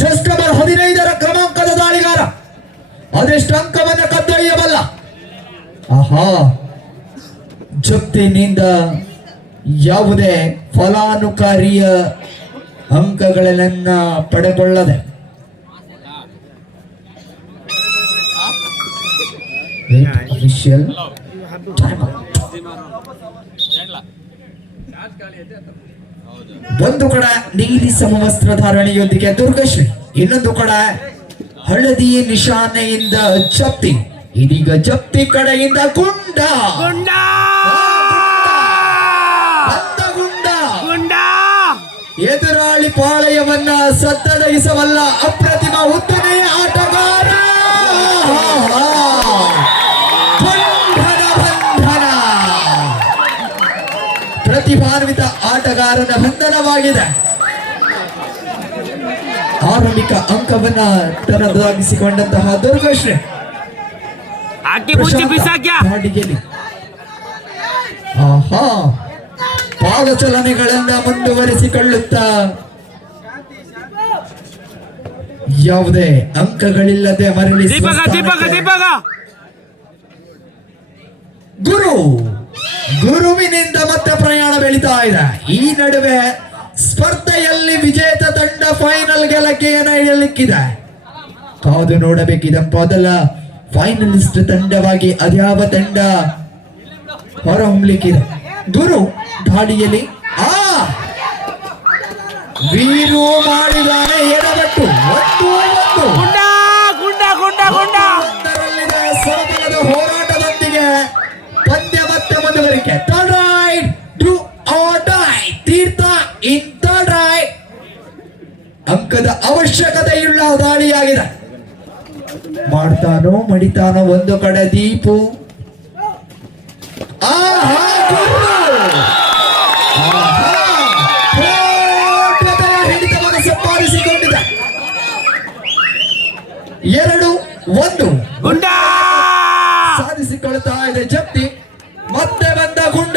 Chess number 15ರ ಕ್ರಮಾಂಕದ ದಾಳಿಗಾರ ಅದೆಷ್ಟು ಅಂಕವನ್ನು ಕದ್ದೊಯ್ಯಬಲ್ಲ. ಆಹಾ, ಜಪ್ತಿನಿಂದ ಯಾವುದೇ ಫಲಾನುಕಾರಿಯ ಅಂಕಗಳನ್ನ ಪಡೆಕೊಳ್ಳದೆ ಒಂದು ಕಡೆ ನೀಲಿ ಸಮವಸ್ತ್ರ ಧಾರಣೆಯೊಂದಿಗೆ ದುರ್ಗಶ್ರೀ, ಇನ್ನೊಂದು ಕಡೆ ಹಳದಿ ನಿಶಾನೆಯಿಂದ ಜಪ್ತಿ. ಇದೀಗ ಜಪ್ತಿ ಕಡೆಯಿಂದ ಗುಂಡ ಎದುರಾಳಿ ಪಾಳೆಯವನ್ನ ಸದ್ದಡಗಿಸಬಲ್ಲ ಅಪ್ರತಿಮ ಉದ್ದನೆಯ ಆಟಗಾರ. ಬಂಧನ ಪ್ರತಿಭಾನ್ವಿತ ಆಟಗಾರನ ಬಂಧನವಾಗಿದೆ. ಆರಂಭಿಕ ಅಂಕವನ್ನ ತನ್ನದಾಗಿಸಿಕೊಂಡಂತಹ ದುರ್ಗಶ್ರೀ ಆಹಾ, ಪಾದಚಲನೆಗಳನ್ನ ಮುಂದುವರಿಸಿಕೊಳ್ಳುತ್ತಾ ಯಾವುದೇ ಅಂಕಗಳಿಲ್ಲದೆ ಮರಳಿ ಗುರುವಿನಿಂದ ಮತ್ತೆ ಪ್ರಯಾಣ ಬೆಳೀತಾ ಇದೆ. ಈ ನಡುವೆ ಸ್ಪರ್ಧೆಯಲ್ಲಿ ವಿಜೇತ ತಂಡ ಫೈನಲ್ ಗೆಲಕ್ಕೆಯನ್ನು ಇಳಿಯಲಿಕ್ಕಿದೆ. ಕಾದು ನೋಡಬೇಕಿದೆ. ಮೊದಲ ಫೈನಲಿಸ್ಟ್ ತಂಡವಾಗಿ ಅದ್ಯಾವ ತಂಡ ಹೊರಹೊಮ್ಮಲಿಕ್ಕಿದೆ. ಗುರು ದಾಳಿಯಲ್ಲಿ ವೀರು ಮಾಡಿದಾನೆ ಎಡಬಟ್ಟು. ಸೋದರದ ಹೋರಾಟದೊಂದಿಗೆ ಪಂದ್ಯ ಮತ್ತೆ ಮುಂದುವರಿಕೆ. Third raid do or die. Teertha in third raid. ಅಂಕದ ಅವಶ್ಯಕತೆಯುಳ್ಳ ದಾಳಿಯಾಗಿದೆ. ಮಾಡ್ತಾನೋ ಮಡಿತಾನೋ ಒಂದು ಕಡೆ ದೀಪು. ಹಿಡಿತವನ್ನು ಸಂಪಾದಿಸಿಕೊಂಡಿದೆ. 2-1 ಸಾಧಿಸಿಕೊಳ್ತಾ ಇದೆ ಜಪ್ತಿ. ಮತ್ತೆ ಬಂದ ಗುಂಡ.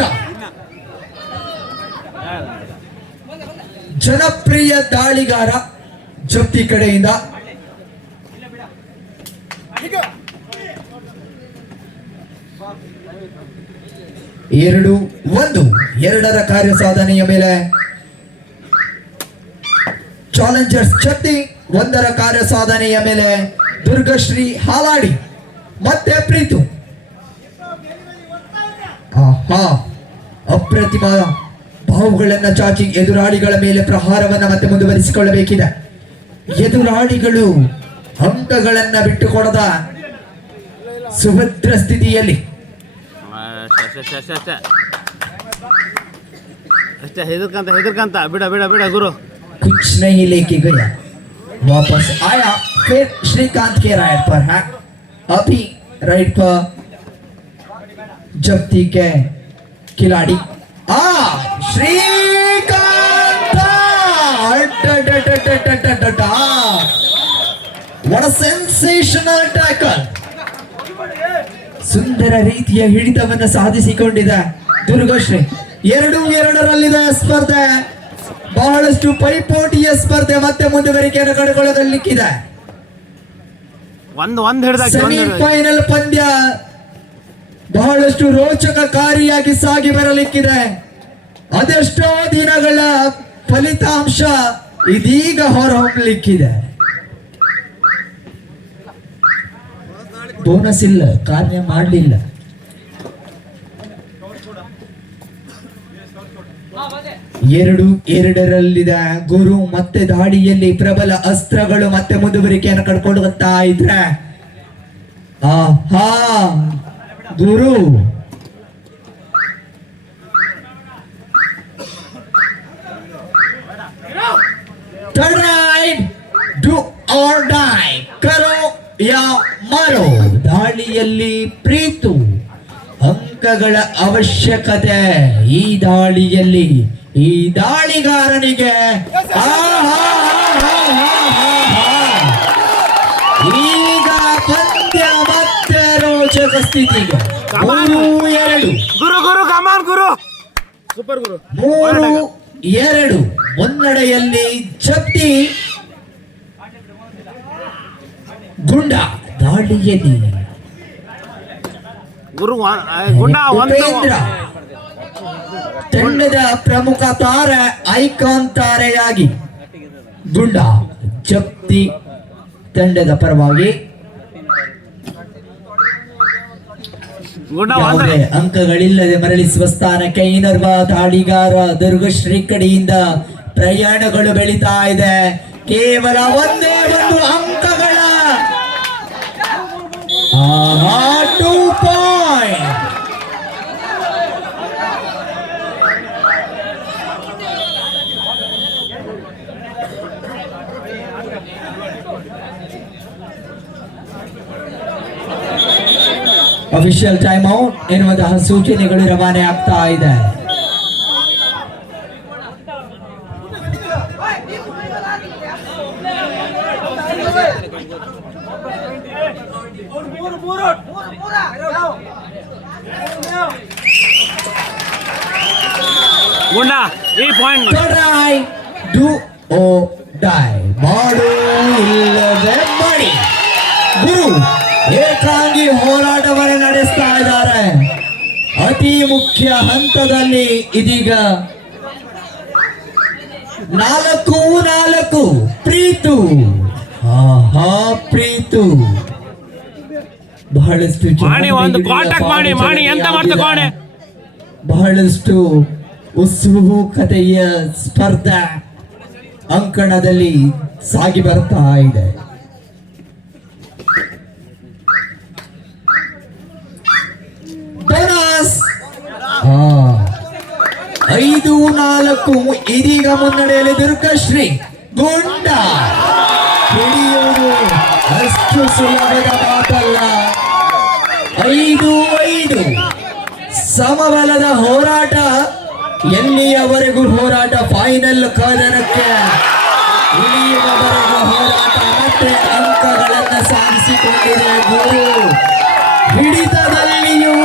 ಜನಪ್ರಿಯ ದಾಳಿಗಾರ ಜಪ್ತಿ ಕಡೆಯಿಂದ. 2-1 ಎರಡರ ಕಾರ್ಯ ಸಾಧನೆಯ ಮೇಲೆ ಚಾಲೆಂಜರ್ಸ್ ಜಪ್ತಿ, 1ರ ಕಾರ್ಯ ಸಾಧನೆಯ ಮೇಲೆ ದುರ್ಗಶ್ರೀ ಹಾಲಾಡಿ ಮತ್ತೆ ಪ್ರೀತು. ಆಹಾ, ಅಪ್ರತಿಮ ಬಾಹುಗಳನ್ನ ಚಾಚಿ ಎದುರಾಳಿಗಳ ಮೇಲೆ ಪ್ರಹಾರವನ್ನ ಮತ್ತೆ ಮುಂದುವರಿಸಿಕೊಳ್ಳಬೇಕಿದೆ. ಎದುರಾಳಿಗಳು ಅಂಕಗಳನ್ನ ಬಿಟ್ಟುಕೊಡದ ಸುಭದ್ರ ಸ್ಥಿತಿಯಲ್ಲಿ ಹೆದರ್ಕಂತ ಬಿಡ ಬಿಡ ಬಿಡ ಗುರು. कुछ नहीं लेके गया, वापस आया. फिर श्रीकांत के राइट पर है. अभी राइट पर जप्ती के खिलाड़ी Shrikant. What a sensational tackle. ಸುಂದರ ರೀತಿಯ ಹಿಡಿತವನ್ನು ಸಾಧಿಸಿಕೊಂಡಿದೆ ದುರ್ಗಶ್ರೀ. 2-2ರಲ್ಲಿದೆ ಸ್ಪರ್ಧೆ. ಬಹಳಷ್ಟು ಪೈಪೋಟಿಯ ಸ್ಪರ್ಧೆ ಮತ್ತೆ ಮುಂದುವರಿಕೆಯನ್ನು ಕಂಡುಕೊಳ್ಳಲಿಕ್ಕಿದೆ. ಸೆಮಿಫೈನಲ್ ಪಂದ್ಯ ಬಹಳಷ್ಟು ರೋಚಕಕಾರಿಯಾಗಿ ಸಾಗಿ ಬರಲಿಕ್ಕಿದೆ. ಅದೆಷ್ಟೋ ದಿನಗಳ ಫಲಿತಾಂಶ ಇದೀಗ ಹೊರಹೊಮ್ಮಲಿಕ್ಕಿದೆ. ಬೋನಸ್ ಇಲ್ಲ, ಕಾರ್ಯ ಮಾಡಲಿಲ್ಲ. ಎರಡು ಎರಡರಲ್ಲಿದೆ ಗುರು. ಮತ್ತೆ ದಾಳಿಯಲ್ಲಿ ಪ್ರಬಲ ಅಸ್ತ್ರಗಳು ಮತ್ತೆ ಮುಂದುವರಿಕೆಯನ್ನು ಕಡ್ಕೊಂಡು ಬರ್ತಾ ಇದ್ರೆ ಆಹಾ, ಗುರು third raid do or die, ಕರೋ ಯಾ ಮಾರೋ. ದಾಳಿಯಲ್ಲಿ ಪ್ರೀತು. ಅಂಕಗಳ ಅವಶ್ಯಕತೆ ಈ ದಾಳಿಯಲ್ಲಿ. ಈ ದಾಳಿಗಾರನಿಗೆ ಈಗ ಪಂದ್ಯ ಮತ್ತೆ ರೋಚಕ ಸ್ಥಿತಿಗೆ. 3-2 ಗುರು ಗುರು ಕಮಾನ್ ಗುರು ಸೂಪರ್ ಗುರು. 3-2 ಮುನ್ನಡೆಯಲ್ಲಿ ಜಪ್ತಿ. ಗುಂಡ ದಾಳಿಯಲ್ಲಿ ಗುರು ಗುಂಡ ಒಂದು ಉಪೇಂದ್ರ ತಂಡದ ಪ್ರಮುಖ ತಾರೆ ಐಕಾನ್ ತಾರೆಯಾಗಿ ಗುಂಡ ಜಪ್ತಿ ತಂಡದ ಪರವಾಗಿ ಗುಂಡ ಯಾವುದೇ ಅಂಕಗಳಿಲ್ಲದೆ ಮರಳಿಸುವ ಸ್ಥಾನಕ್ಕೆ ಇನ್ನರ್ವ ದಾಳಿಗಾರ ದುರ್ಗಶ್ರೀ ಕಡೆಯಿಂದ ಪ್ರಯಾಣಗಳು ಬೆಳೀತಾ ಇದೆ. ಕೇವಲ ಒಂದೇ ಒಂದು ಅಂಕಗಳ 2 ಪಾಯಿಂಟ್. ಅಫಿಷಿಯಲ್ ಟೈಮ್ ಔಟ್ ಎನ್ನುವಂತಹ ಸೂಚನೆಗಳು ರವಾನೆ ಆಗ್ತಾ ಇದೆ. ಗುಂಡ ಈ point try do or die ಮಾಡು ಇಲ್ಲದೆ ಮಾಡಿ. ಗುರು ಏಕಾಂಗಿ ಹೋರಾಟವನ್ನು ನಡೆಸ್ತಾ ಇದ್ದಾರೆ. ಅತಿ ಮುಖ್ಯ ಹಂತದಲ್ಲಿ ಇದೀಗ 4-4 ಪ್ರೀತು. ಪ್ರೀತು ಬಹಳಷ್ಟು ಮಾಡಿ ಒಂದು ಕಾಂಟ್ಯಾಕ್ಟ್ ಮಾಡಿ ಎಂತ ಮಾಡ್ತಾ ಕೋಣೆ ಬಹಳಷ್ಟು ಉತ್ಸುಕತೆಯ ಸ್ಪರ್ಧಾ ಅಂಕಣದಲ್ಲಿ ಸಾಗಿ ಬರ್ತಾ ಇದೆ. ಬೋನಸ್ 5-4 ಇದೀಗ ಮುನ್ನಡೆಯಲ್ಲಿ ದುರ್ಗಶ್ರೀ. ಗುಂಡ ಹಿಡಿಯುವುದು ಅಷ್ಟು ಸುಲಭದ ಮಾತಲ್ಲ. 5-5 ಸಮಬಲದ ಹೋರಾಟ. ಎಲ್ಲಿಯವರೆಗೂ ಹೋರಾಟ ಫೈನಲ್ ಕದನಕ್ಕೆ ಇಳಿಯುವವರೆಗೂ ಹೋರಾಟ ಮತ್ತೆ ಅಂಕಗಳನ್ನು ಸಾಧಿಸಿಕೊಂಡಿದೆ. ಗುರು ಹಿಡಿತದಲ್ಲಿಯೂ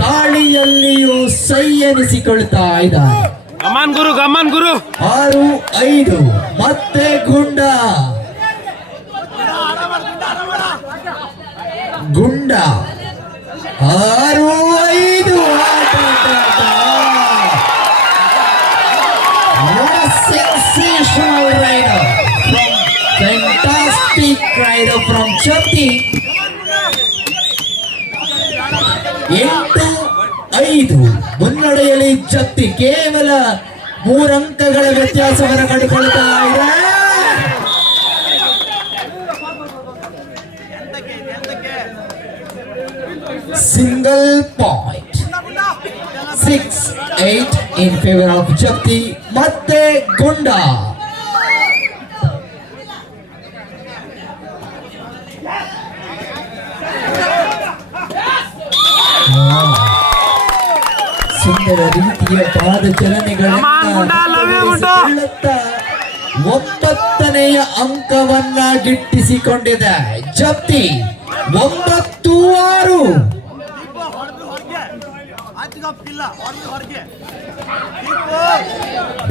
ದಾಳಿಯಲ್ಲಿಯೂ ಸೈ ಎನಿಸಿಕೊಳ್ತಾ ಇದ್ದಾರೆ. ಗಮನ್ ಗುರು 6-5 ಮತ್ತೆ ಗುಂಡ. ಗುಂಡ 6-5 sensational rider from fantastic rider from Chatti. 8-5 ಮುನ್ನಡೆಯಲ್ಲಿ ಚತ್ತಿ ಕೇವಲ 3 ಅಂಕಗಳ ವ್ಯತ್ಯಾಸವನ್ನು ಕಂಡುಕೊಳ್ತಾ ಇದೆ. Single point 6-8 in favor of Chatti. ಮತ್ತೆ ಗುಂಡ. ಸುಂದರ ರೀತಿಯ ಪಾದ ಚಲನೆಗಳನ್ನು 9ನೆಯ ಅಂಕವನ್ನ ಗಿಟ್ಟಿಸಿಕೊಂಡಿದೆ ಜಪ್ತಿ. 9-6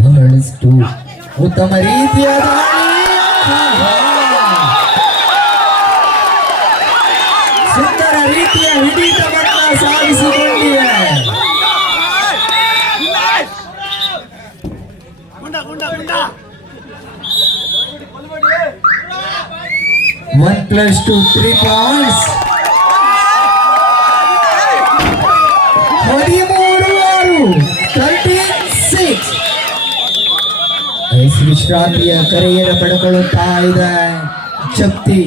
ಬಹಳಷ್ಟು ಉತ್ತಮ ರೀತಿಯ ಸುಂದರ ರೀತಿಯ ಹಿಡಿತವನ್ನ ಸಾಧಿಸಿಕೊಂಡಿದೆ. 1+2 3 points. 13-6 ವಿಶ್ರಾಂತಿಯ ಕರೆಯನ್ನು ಪಡ್ಕೊಳ್ಳುತ್ತಾ ಇದೆ ಶಕ್ತಿ.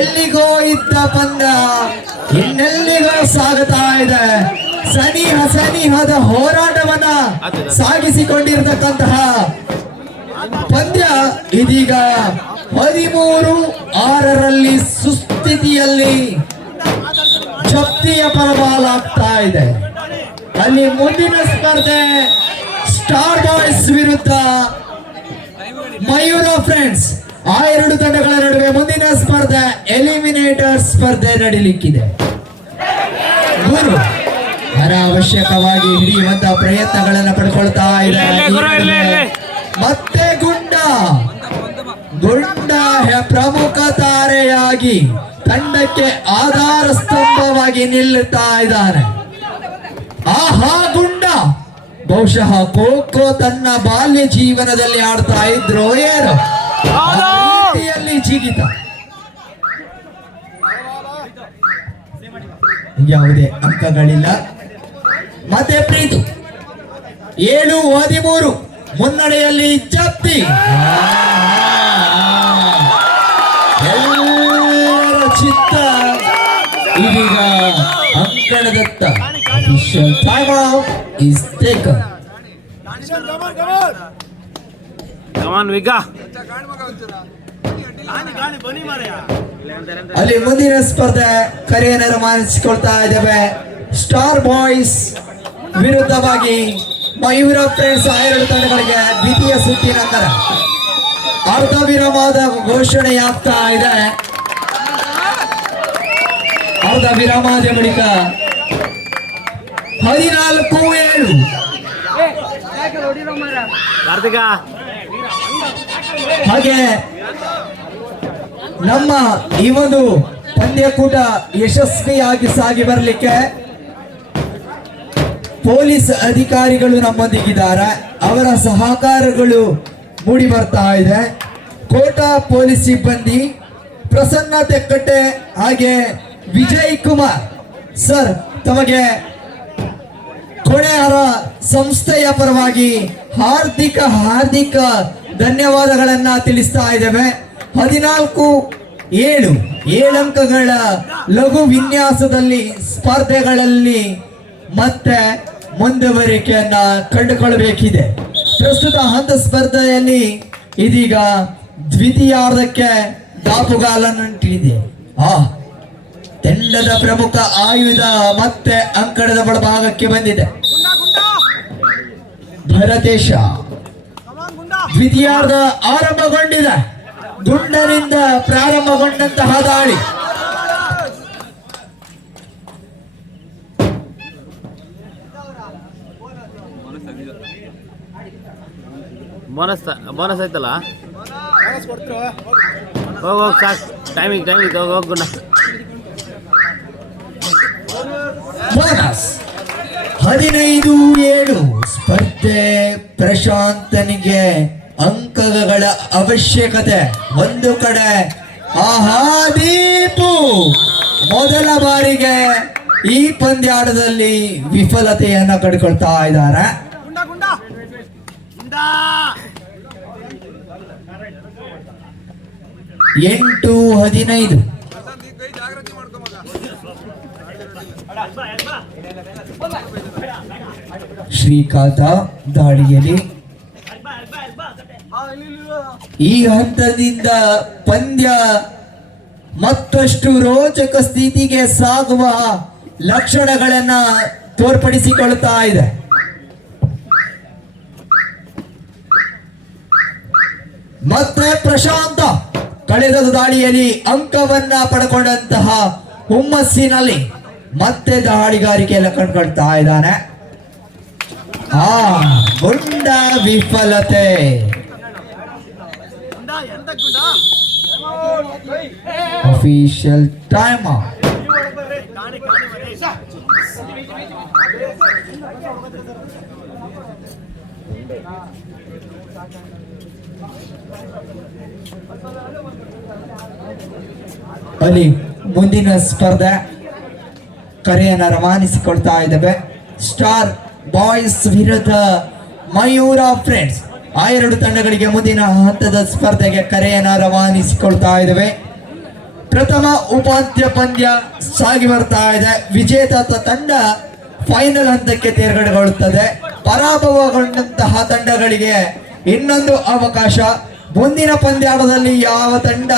ಎಲ್ಲಿಗೋ ಇದ್ದ ಬಂದ ಇನ್ನೆಲ್ಲಿಗೋ ಸಾಗುತ್ತಾ ಇದೆ. ಸನಿಹದ ಹೋರಾಟವನ್ನ ಸಾಗಿಸಿಕೊಂಡಿರತಕ್ಕಂತಹ ಪಂದ್ಯ ಇದೀಗ 13-6 ಸುಸ್ಥಿತಿಯಲ್ಲಿ ಶಕ್ತಿಯ ಪರಬಾಲಾಗ್ತಾ ಇದೆ. ಅಲ್ಲಿ ಮುಂದಿನ ಸ್ಪರ್ಧೆ ಸ್ಟಾರ್ ಬಾಯ್ಸ್ ವಿರುದ್ಧ ಮಯೂರ ಫ್ರೆಂಡ್ಸ್. ಆ 2 ತಂಡಗಳ ನಡುವೆ ಮುಂದಿನ ಸ್ಪರ್ಧೆ ಎಲಿಮಿನೇಟರ್ ಸ್ಪರ್ಧೆ ನಡೀಲಿಕ್ಕಿದೆ. ಗುರು ಅನಾವಶ್ಯಕವಾಗಿ ಹಿಡಿಯುವಂತಹ ಪ್ರಯತ್ನಗಳನ್ನು ಪಡ್ಕೊಳ್ತಾ ಇದ್ದಾರೆ. ಮತ್ತೆ ಗುಂಡ ಪ್ರಮುಖ ತಾರೆ ಸ್ಪರ್ಧೆಯಾಗಿ ತಂಡಕ್ಕೆ ಆಧಾರ ಸ್ತಂಭವಾಗಿ ನಿಲ್ಲುತ್ತಾ ಇದ್ದಾನೆ. ಆಹಾ ಗುಂಡ, ಬಹುಶಃ ಖೋ ತನ್ನ ಬಾಲ್ಯ ಜೀವನದಲ್ಲಿ ಆಡ್ತಾ ಇದ್ರು ಏನು, ಆ ರೀತಿಯಲ್ಲಿ ಜಿಗಿತ. ಯಾವುದೇ ಅಂಕಗಳಿಲ್ಲ. ಮತ್ತೆ ಪ್ರೀತು 7-13 ಮುನ್ನಡೆಯಲ್ಲಿ ಜಪ್ತಿ. ಎಲ್ಲರ ಚಿತ್ತ ಇದೀಗ ಅಂಕಣದತ್ತ. Official timeout is taken. ಕಮಾನ್ ವಿಗಾ. ಅಲ್ಲಿ ಮುಂದಿನ ಸ್ಪರ್ಧೆ ಕರೆಯನ್ನು ರವಾನಿಸಿಕೊಳ್ತಾ ಇದ್ದೇವೆ. ಸ್ಟಾರ್ ಬಾಯ್ಸ್ ವಿರುದ್ಧವಾಗಿ ಮಯೂರ ಫ್ರೆಂಡ್ಸ್ 2 ತಂಡಗಳಿಗೆ ದ್ವಿತೀಯ ಸುತ್ತಿನ ನಂತರ ಅರ್ಧ ವಿರಾಮದ ಘೋಷಣೆಯಾಗ್ತಾ ಇದೆ. ಅರ್ಧ ವಿರಾಮದ ಬಳಿಕ 14-7 ಕಾರ್ತಿಕ ಹಾಗೆ ನಮ್ಮ ಈ ಒಂದು ಪಂದ್ಯಕೂಟ ಯಶಸ್ವಿಯಾಗಿ ಸಾಗಿ ಬರಲಿಕ್ಕೆ ಪೊಲೀಸ್ ಅಧಿಕಾರಿಗಳು ನಮ್ಮೊಂದಿಗಿದ್ದಾರೆ. ಅವರ ಸಹಕಾರಗಳು ಮೂಡಿ ಬರ್ತಾ ಇದೆ. ಕೋಟಾ ಪೊಲೀಸ್ ಸಿಬ್ಬಂದಿ ಪ್ರಸನ್ನ ತೆಕ್ಕಟ್ಟೆ ಹಾಗೆ ವಿಜಯ್ ಕುಮಾರ್ ಸರ್, ತಮಗೆ ಕೊನೆಯಾರ ಸಂಸ್ಥೆಯ ಪರವಾಗಿ ಹಾರ್ದಿಕ ಧನ್ಯವಾದಗಳನ್ನ ತಿಳಿಸ್ತಾ ಇದ್ದೇವೆ. 14-7 ಅಂಕಗಳ ಲಘು ವಿನ್ಯಾಸದಲ್ಲಿ ಸ್ಪರ್ಧೆಗಳಲ್ಲಿ ಮತ್ತೆ ಮುಂದುವರಿಕೆಯನ್ನ ಕಂಡುಕೊಳ್ಳಬೇಕಿದೆ. ಪ್ರಸ್ತುತ ಹಂತ ಸ್ಪರ್ಧೆಯಲ್ಲಿ ಇದೀಗ ದ್ವಿತೀಯಾರ್ಧಕ್ಕೆ ದಾಪುಗಾಲನ್ನಿಟ್ಟಿದೆ. ತಂಡದ ಪ್ರಮುಖ ಆಯುಧ ಮತ್ತೆ ಅಂಕಣದ ಬಲಭಾಗಕ್ಕೆ ಬಂದಿದೆ. ಭರತೇಶ ದ್ವಿತೀಯಾರ್ಧ ಆರಂಭಗೊಂಡಿದೆ. ಗುಂಡನಿಂದ ಪ್ರಾರಂಭಗೊಂಡಂತಹ ದಾಳಿ ಬೋನಸ್ ಐತಲ್ಲ, ಹೋಗ್ ಸಾಕು. ಟೈಮಿಂಗ್ ಹೋಗ್ ಗುಂಡ. ಬೋನಸ್ 15-7 ಸ್ಪರ್ಧೆ. ಪ್ರಶಾಂತನಿಗೆ ಅಂಕಗಳ ಅವಶ್ಯಕತೆ. ಒಂದು ಕಡೆ ದೀಪು ಮೊದಲ ಬಾರಿಗೆ ಈ ಪಂದ್ಯಾಟದಲ್ಲಿ ವಿಫಲತೆಯನ್ನ ಕಂಡುಕೊಳ್ತಾ ಇದ್ದಾರೆ. 8-15 ಶ್ರೀಕಾಂತ ದಾಳಿಯಲ್ಲಿ ಈ ಹಂತದಿಂದ ಪಂದ್ಯ ಮತ್ತಷ್ಟು ರೋಚಕ ಸ್ಥಿತಿಗೆ ಸಾಗುವ ಲಕ್ಷಣಗಳನ್ನ ತೋರ್ಪಡಿಸಿಕೊಳ್ಳುತ್ತಾ ಇದೆ. ಮತ್ತೆ ಪ್ರಶಾಂತ ಕಳೆದ ದಾಳಿಯಲ್ಲಿ ಅಂಕವನ್ನ ಪಡ್ಕೊಂಡಂತಹ ಹುಮ್ಮಸ್ಸಿನಲ್ಲಿ ಮತ್ತೆ ದಾಳಿಗಾರಿಕೆಯಲ್ಲ ಕಂಡುಕೊಳ್ತಾ ಇದ್ದಾನೆ. ಗುಂಡ ವಿಫಲತೆ. Official time. ಅಲ್ಲಿ ಮುಂದಿನ ಸ್ಪರ್ಧೆ ಕರೆಯನ್ನು ರವಾನಿಸಿಕೊಳ್ತಾ ಇದ್ದೇವೆ. ಸ್ಟಾರ್ ಬಾಯ್ಸ್ ವಿರುದ್ಧ ಮಯೂರ ಫ್ರೆಂಡ್ಸ್ 2 ತಂಡಗಳಿಗೆ ಮುಂದಿನ ಹಂತದ ಸ್ಪರ್ಧೆಗೆ ಕರೆಯನ್ನು ರವಾನಿಸಿಕೊಳ್ತಾ ಇದ್ದೇವೆ. ಪ್ರಥಮ ಉಪಾಂತ್ಯ ಪಂದ್ಯ ಸಾಗಿ ಬರ್ತಾ ಇದೆ. ವಿಜೇತ ತಂಡ ಫೈನಲ್ ಹಂತಕ್ಕೆ ತೇರ್ಗಡೆಗೊಳ್ಳುತ್ತದೆ. ಪರಾಭವಗೊಂಡಂತಹ ತಂಡಗಳಿಗೆ ಇನ್ನೊಂದು ಅವಕಾಶ. ಮುಂದಿನ ಪಂದ್ಯಾಟದಲ್ಲಿ ಯಾವ ತಂಡ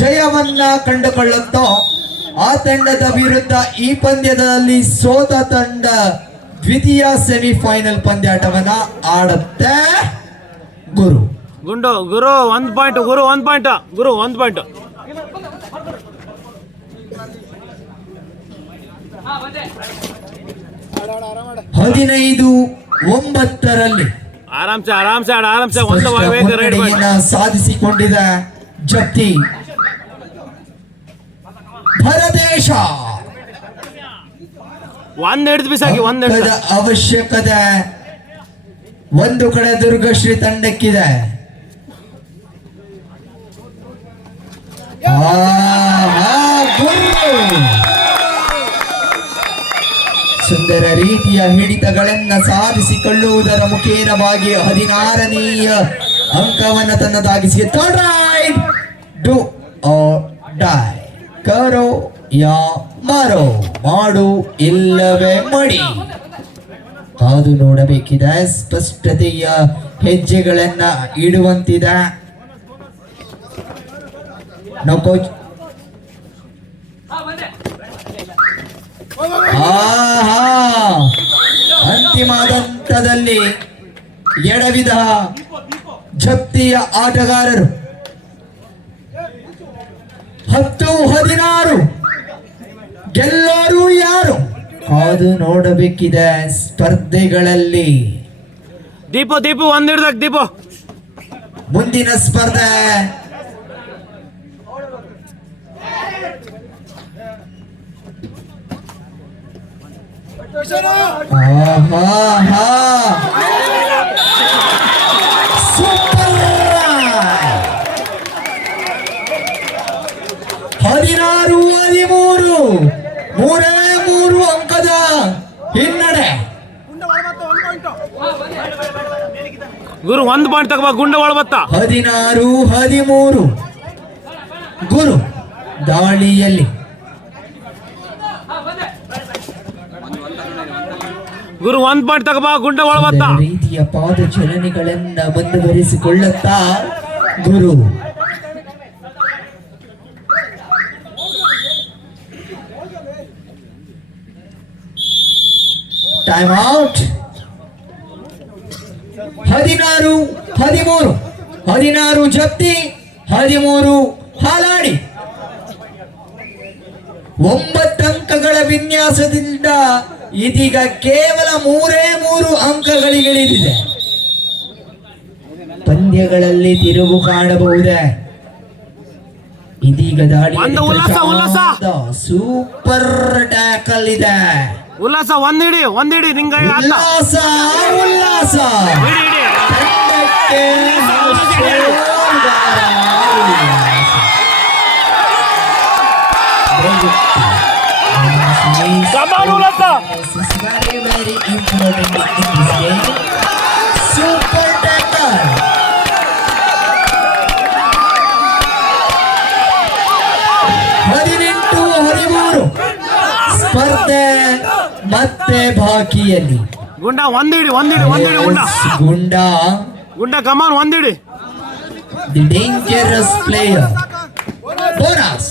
ಜಯವನ್ನ ಕಂಡುಕೊಳ್ಳುತ್ತೋ ಆ ತಂಡದ ವಿರುದ್ಧ ಈ ಪಂದ್ಯದಲ್ಲಿ ಸೋತ ತಂಡ ದ್ವಿತೀಯ ಸೆಮಿಫೈನಲ್ ಪಂದ್ಯಾಟವನ್ನ ಆಡುತ್ತೆ. ಗುರು 1 ಪಾಯಿಂಟ್. ಗುರು 1 ಪಾಯಿಂಟ್. ಹದಿನೈದು 9 ಆರಾಮ್ಸೆ ಒಂದು ವೇಗ ರೈಡ್ ಮಾಡಿ ಸಾಧಿಸಿಕೊಂಡಿದೆ ಜಪ್ತಿ. ಭರತೇಶ. ಒಂದ್ ಹಿಡಿದು ಬಿಸಾಕಿ ಒಂದ್ ಅಂಕದ ಹಿಡಿದು ಅವಶ್ಯಕತೆ ಒಂದು ಕಡೆ ದುರ್ಗಶ್ರೀ ತಂಡಕ್ಕಿದೆ. ಸುಂದರ ರೀತಿಯ ಹಿಡಿತಗಳನ್ನ ಸಾಧಿಸಿಕೊಳ್ಳುವುದರ ಮುಖೇನವಾಗಿ 16ನೇಯ ಅಂಕವನ್ನು ತನ್ನದಾಗಿಸಿ ಡು ಡೈ ಕರೋ ಯಾ ಮಾರೋ, ಮಾಡು ಇಲ್ಲವೇ ಮಡಿ. ಕಾದು ನೋಡಬೇಕಿದೆ, ಸ್ಪಷ್ಟತೆಯ ಹೆಜ್ಜೆಗಳನ್ನ ಇಡುವಂತಿದೆ. ಕೋಚ್ ಅಂತಿಮ ಹಂತದಲ್ಲಿ ಎಡವಿದ ಜಪ್ತಿಯ ಆಟಗಾರರು 10-16 ಗೆಲ್ಲೋರು ಯಾರು ಕಾದು ನೋಡಬೇಕಿದೆ ಸ್ಪರ್ಧೆಗಳಲ್ಲಿ. ದೀಪು ಒಂದ್ ಹಿಡ್ದಾಗ ದೀಪು. ಮುಂದಿನ ಸ್ಪರ್ಧೆ ಸೂಪರ್ 16-13 3 ಅಂಕದ ಹಿನ್ನಡೆ. ಗುರು 1 ಪಾಯಿಂಟ್ ತಗೋಬಾ, ಗುಂಡ ಒಳಬತ್ತ. 16-13 ಗುರು ದಾಳಿಯಲ್ಲಿ. ಗುರು 1 ಪಾಯಿಂಟ್ ತಗೋಬಾ, ಗುಂಡ ಒಳಬತ್ತ. ರೀತಿಯ ಪಾದ ಚಲನೆಗಳನ್ನ ಮುಂದುವರಿಸಿಕೊಳ್ಳುತ್ತಾ ಗುರು ಟೈಮ್ ಔಟ್. 16-13 ಜಪ್ತಿ, 13 ಹಾಲಾಡಿ. 9 ಅಂಕಗಳ ವಿನ್ಯಾಸದಿಂದ ಇದೀಗ ಕೇವಲ 3 ಅಂಕಗಳಿಗಿಳಿದಿದೆ. ಪಂದ್ಯಗಳಲ್ಲಿ ತಿರುವು ಕಾಣಬಹುದೇ. ಇದೀಗ ದಾಳಿ ಸೂಪರ್ ಟ್ಯಾಕಲ್ ಇದೆ. ಉಲ್ಲಾಸ ಒಂದ್ ಹಿಡಿ ನಿಂಗ ಉಲ್ಲಾಸ ಸೂಪರ್ ಟ್ಯಾಕಲ್. ಸ್ಪರ್ಧೆ ಮತ್ತೆ ಬಾಕಿಯಲ್ಲಿ. ಗುಂಡ ಒಂದ್ ಹಿಡಿ ಗುಂಡ ಕಮಾನ್ ಒಂದ್ ಹಿಡಿ. The dangerous player bonus.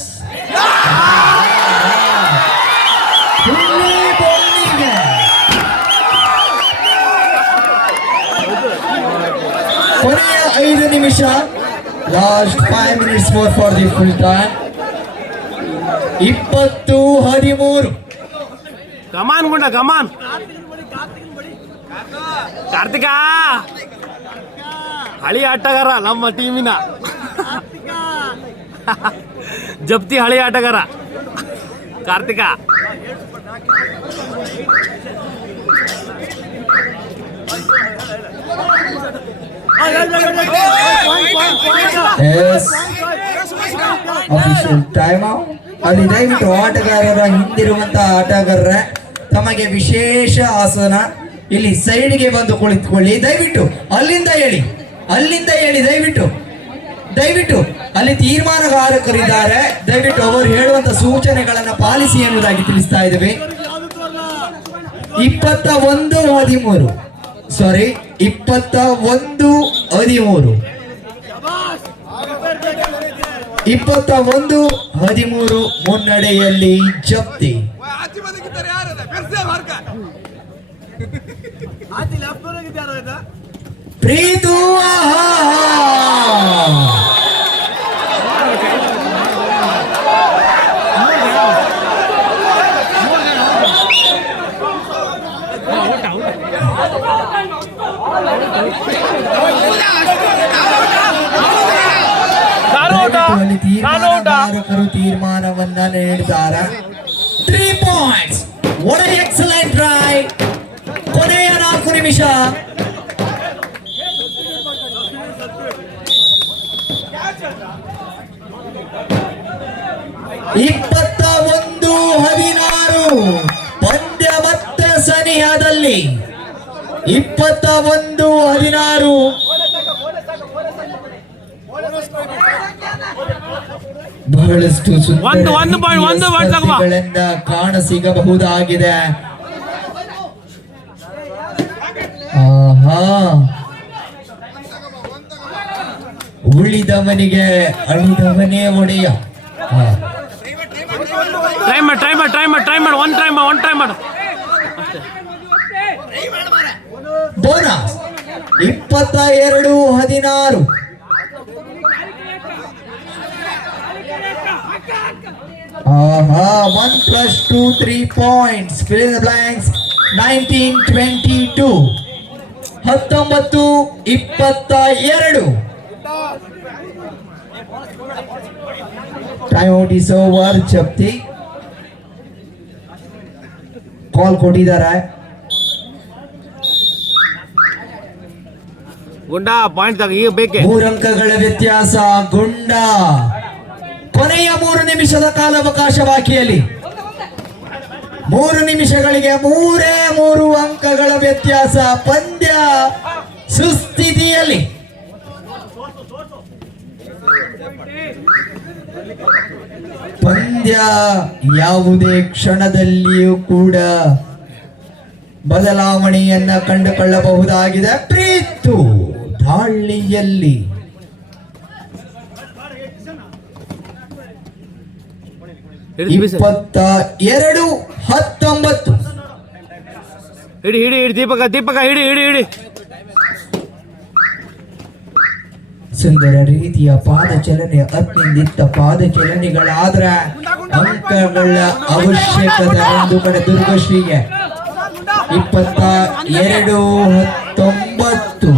ಕೊನೆಯ 5 ನಿಮಿಷ. Last 5 minutes more for the full time. 20-13 ಕಮಾನ್ ಗುಂಡ ಕಮಾನ್. ಕಾರ್ತಿಕ ಹಳಿ ಆಟಗಾರ ನಮ್ಮ ಟೀಮಿನ. ಜಪ್ತಿ ಹಳಿ ಆಟಗಾರ ಕಾರ್ತಿಕ. Official time out. ಅಲ್ಲಿ ದಯವಿಟ್ಟು ಆಟಗಾರರ ಹಿಂದಿರುವಂತಹ ಆಟಗಾರರ ತಮಗೆ ವಿಶೇಷ ಆಸನ. ಇಲ್ಲಿ ಸೈಡ್ಗೆ ಬಂದು ಕುಳಿತುಕೊಳ್ಳಿ ದಯವಿಟ್ಟು. ಅಲ್ಲಿಂದ ಹೇಳಿ ದಯವಿಟ್ಟು ಅಲ್ಲಿ ತೀರ್ಮಾನಕಾರಕರಿದ್ದಾರೆ. ದಯವಿಟ್ಟು ಅವರು ಹೇಳುವಂತ ಸೂಚನೆಗಳನ್ನ ಪಾಲಿಸಿ ಎನ್ನುವುದಾಗಿ ತಿಳಿಸ್ತಾ ಇದ್ದೇವೆ. 21-13 21-13 ಮುನ್ನಡೆಯಲ್ಲಿ ಜಪ್ತಿ. ಪ್ರೀತು ದಾರು ಕುರಿತು ತೀರ್ಮಾನಕಾರಕರು ತೀರ್ಮಾನವನ್ನ ನೀಡಿದ್ದಾರೆ. 3 points. What A excellent try. ಕೊನೆಯ 4 ನಿಮಿಷ. ಇಪ್ಪತ್ತ 11-16 ಪಂದ್ಯ ಮತ್ತೆ ಸನಿಹದಲ್ಲಿ. 21-16 ಬಹಳಷ್ಟು ಸುಂದರಗಳಿಂದ ಕಾಣ ಸಿಗಬಹುದಾಗಿದೆ. ಆಹಾ, ಉಳಿದವನಿಗೆ ಅಳಿದವನೇ ಒಡೆಯ. ಟ್ರೈ ಮಾಡಿ ಒನ್ ಟ್ರೈ ಮಾಡು. ಬೋನಸ್ 22-16. ಆಹಾ, 1 + 2 3 points. Fill in the blanks. 19-22. 19-22. Time out is over. ಜಪ್ತಿ ಕಾಲ್ ಕೊಟ್ಟಿದ್ದಾರೆ. ಗುಂಡ ಪಾಯಿಂಟ್ ತಗ ಈಗ ಬೇಕೆ. 3 ಅಂಕಗಳ ವ್ಯತ್ಯಾಸ. ಗುಂಡ ಕೊನೆಯ 3 ನಿಮಿಷದ ಕಾಲಾವಕಾಶ ಬಾಕಿಯಲ್ಲಿ. 3 ನಿಮಿಷಗಳಿಗೆ 3 ಅಂಕಗಳ ವ್ಯತ್ಯಾಸ. ಪಂದ್ಯ ಸುಸ್ಥಿತಿಯಲ್ಲಿ. ಪಂದ್ಯ ಯಾವುದೇ ಕ್ಷಣದಲ್ಲಿಯೂ ಕೂಡ ಬದಲಾವಣೆಯನ್ನ ಕಂಡುಕೊಳ್ಳಬಹುದಾಗಿದೆ. ಪ್ರೀತು ದಾಳಿಯಲ್ಲಿ 22-19. ಹಿಡಿ ದೀಪಕ ಹಿಡಿ. ಸುಂದರ ರೀತಿಯ ಪಾದಚಲನೆ, ಅತ್ಯಂತ ಪಾದಚಲನೆಗಳಾದ್ರೆ ಅಂಕಗಳ ಅವಶ್ಯಕತೆ. ಒಂದು ಕಡೆ ದುರ್ಗಶ್ರೀಗೆ 22-19.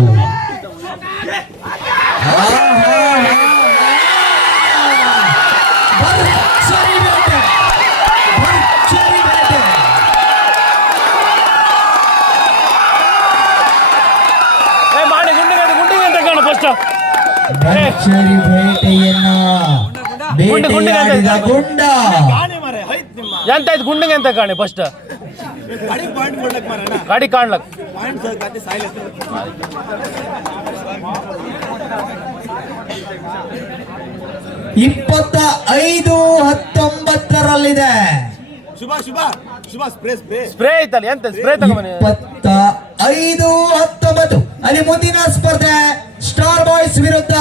ಭರ್ಜರಿ ಬೇಟೆಯನ್ನ ಬೇಟೆಯಾಡಿದ ಗುಂಡ. ಎಂತಾಯ್ತು ಗುಂಡಿಗೆ ಅಂತ ಕಾಣೆ ಫಸ್ಟ್ ಗಾಡಿ ಕಾಣ್ಲಕ್. 25-19 ಸ್ಪ್ರೇ ಐತಲ್ಲ ಎಂತ ಸ್ಪ್ರೇ ತಗೊಂಬನ್ನಿ. 25-19 ಅಲ್ಲಿ ಮುಂದಿನ ಸ್ಪರ್ಧೆ ಸ್ಟಾರ್ ಬಾಯ್ಸ್ ವಿರುದ್ಧ.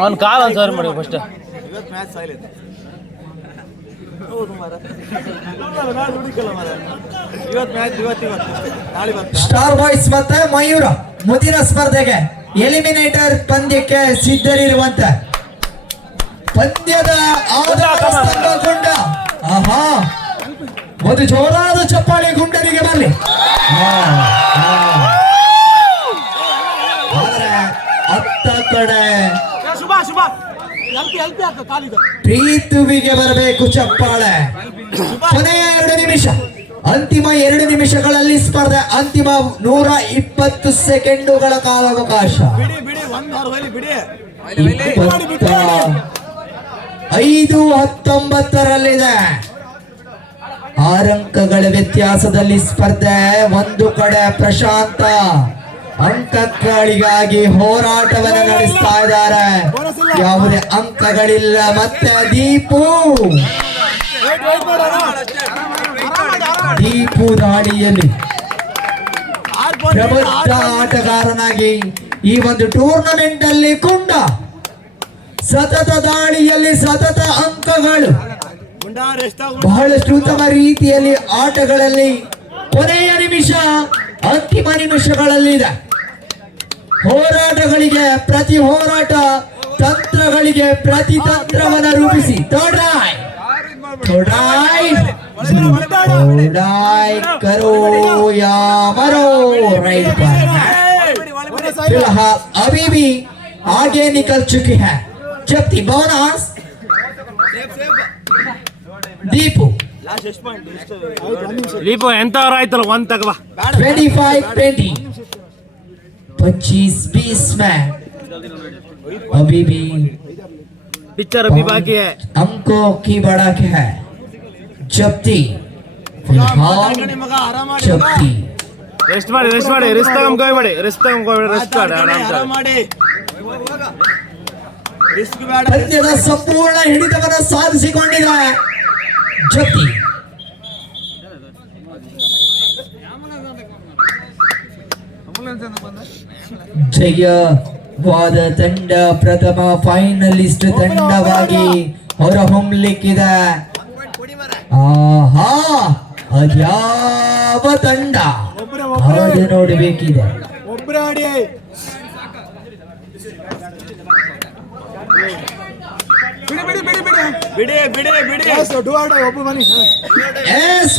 ಅವನ್ ಕಾಲ್ ಸಾರಿ ಮಾಡಿ ಫಸ್ಟ್. ಸ್ಟಾರ್ ಬಾಯ್ಸ್ ಮತ್ತೆ ಮಯೂರ ಮುಂದಿನ ಸ್ಪರ್ಧೆಗೆ ಎಲಿಮಿನೇಟರ್ ಪಂದ್ಯಕ್ಕೆ ಸಿದ್ಧರಿರುವಂತೆ. ಪಂದ್ಯದ ಗುಂಡ. ಆಹಾ, ಒಂದು ಜೋರಾದ ಚಪ್ಪಾಳೆ ಗುಂಡನಿಗೆ ಬರಲಿ. ಆದ್ರೆ ಅತ್ತ ಕಡೆ ಪ್ರೀತುವಿಗೆ ಬರಬೇಕು ಚಪ್ಪಾಳೆ. ಕೊನೆಯ 2 ನಿಮಿಷ. ಅಂತಿಮ 2 ನಿಮಿಷಗಳಲ್ಲಿ ಸ್ಪರ್ಧೆ. ಅಂತಿಮ 120 ಸೆಕೆಂಡುಗಳ ಕಾಲಾವಕಾಶ. 25-19 6 ಅಂಕಗಳ ವ್ಯತ್ಯಾಸದಲ್ಲಿ ಸ್ಪರ್ಧೆ. ಒಂದು ಕಡೆ ಪ್ರಶಾಂತ ಅಂಕಗಳಿಗಾಗಿ ಹೋರಾಟವನ್ನು ನಡೆಸ್ತಾ ಇದ್ದಾರೆ. ಯಾವುದೇ ಅಂಕಗಳಿಲ್ಲ. ಮತ್ತೆ ದೀಪು ದಾಳಿಯಲ್ಲಿ ಪ್ರಬುದ್ಧ ಆಟಗಾರನಾಗಿ ಈ ಒಂದು ಟೂರ್ನಮೆಂಟ್ ಅಲ್ಲಿ ಕುಂಡ. ಸತತ ದಾಳಿಯಲ್ಲಿ ಸತತ ಅಂಕಗಳು. ಬಹಳಷ್ಟು ಉತ್ತಮ ರೀತಿಯಲ್ಲಿ ಆಟಗಳಲ್ಲಿ ಕೊನೆಯ ನಿಮಿಷ, ಅಂತಿಮ ನಿಮಿಷಗಳಲ್ಲಿದೆ. ಹೋರಾಟಗಳಿಗೆ ಪ್ರತಿ ಹೋರಾಟ, ತಂತ್ರಗಳಿಗೆ ಪ್ರತಿ ತಂತ್ರವನ್ನು ರೂಪಿಸಿ उड़ाई करो या मरो राइट पर फिलहाल अभी भी आगे निकल चुकी है जब्ती बोनस दीपू ದೀಪ ಎಂತ ಆಯ್ತಲ್ಲ ಒಂದ್ ತಗವಾ 25-20 25-20 में अभी भी पिक्चर अभी बाकी है अंकों की बढ़त है जब्ती फिलहाल जब्ती ರೆಸ್ಟ್ ಮಾಡಿ ರೆಸ್ಟ್ ತಗೊಂಡ್ಕೋಬೇಡಿ ರೆಸ್ಟ್ ಮಾಡಿ ಆರಾಮ್ ಮಾಡಿ ರಿಸ್ಕ್ ಬೇಡ ಪಂದ್ಯದ ಸಂಪೂರ್ಣ ಹಿಡಿತವನ್ನು ಸಾಧಿಸಿಕೊಂಡಿದೆ ಜಬ್ತಿ ಜಯವಾದ ತಂಡ ಪ್ರಥಮ ಫೈನಲಿಸ್ಟ್ ತಂಡವಾಗಿ ಹೊರಹೊಮ್ಮಲಿಕ್ಕಿದೆ ಆಹಾ ಅದ್ಯಾವ ತಂಡ ಹಾಗೆ ನೋಡಬೇಕಿದೆ ಒಬ್ಬರೇ ಆಡಿ ಬಿಡಿ ಬಿಡಿ ಬಿಡಿ ಬಿಡಿ ಬಿಡಿ ಬಿಡಿ ಬಿಡಿ ಬಿಡಿ ಒಬ್ಬ ಬನ್ನಿ ಎಸ್